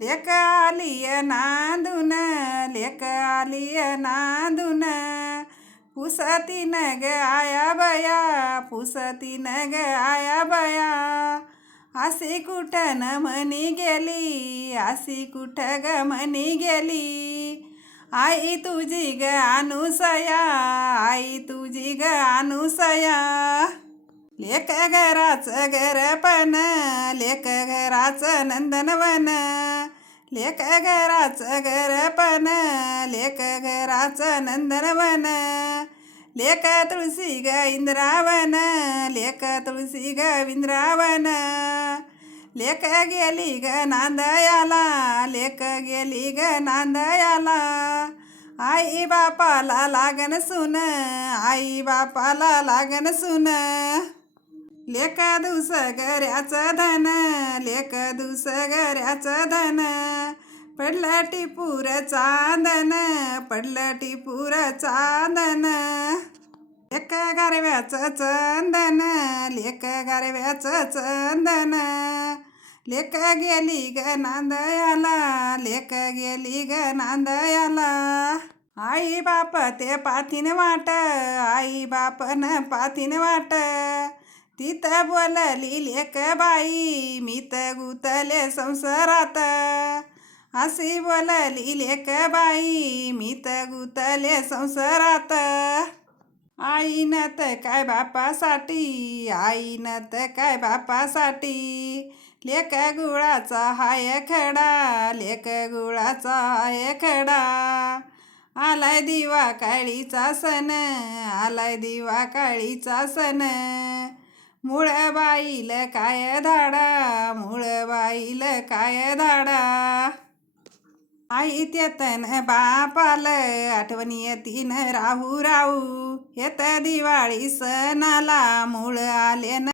लेक आलिय नांदून लेक आलिय नांदून. पुसती नग आया बया पुसती ग आया बया. अशी कुठन मनी म्हणी गेली अशी कुठ ग म्हणी गेली? आई तुझी ग अनुसया आई तुझी ग अनुसया. लेक घर पण लेक घराचं नंदनवन लेक घराचं घरपण लेक घराचं नंदनवन लेक तुळशी ग इंद्रावन लेक तुळशी ग इंद्रावन लेक गेली ग नांदयाला लेक गेली ग नांदयाला. आई बापाला लागन सुन आई बापाला लागन सुन. लेक दुस गर्याचं धन लेक दुस गर्याचं धन. पडलं टिपूर चांदन पडलं टिपूर चांदन लेक गारव्याचं चंदन लेक गारव्याचं चंदन. लेक गेली ग नांदयाला लेक गेली ग नांदयाला. आई बाप ते पाथीन वाट आई बापन पाथीन वाट. तिथं बोलली लेक बाई मी तर गुतले संसारात. अशी बोलली लेक बाई मी तर गुतले संसारात. आईनं तर काय बापासाठी आईनं तर काय बापासाठी? लेक गुळाचा हाय खडा लेक गुळाचा हाय खडा. आलाय दिवा काळीचा सण आलाय दिवा काळीचा सण. मुळ बाईल काय धाडा? मुळ बाईल काय धाडा? आई तेतन बापाल आठवणी येतीन राहू राहू येत दिवाळी सणाला. मूळ आले न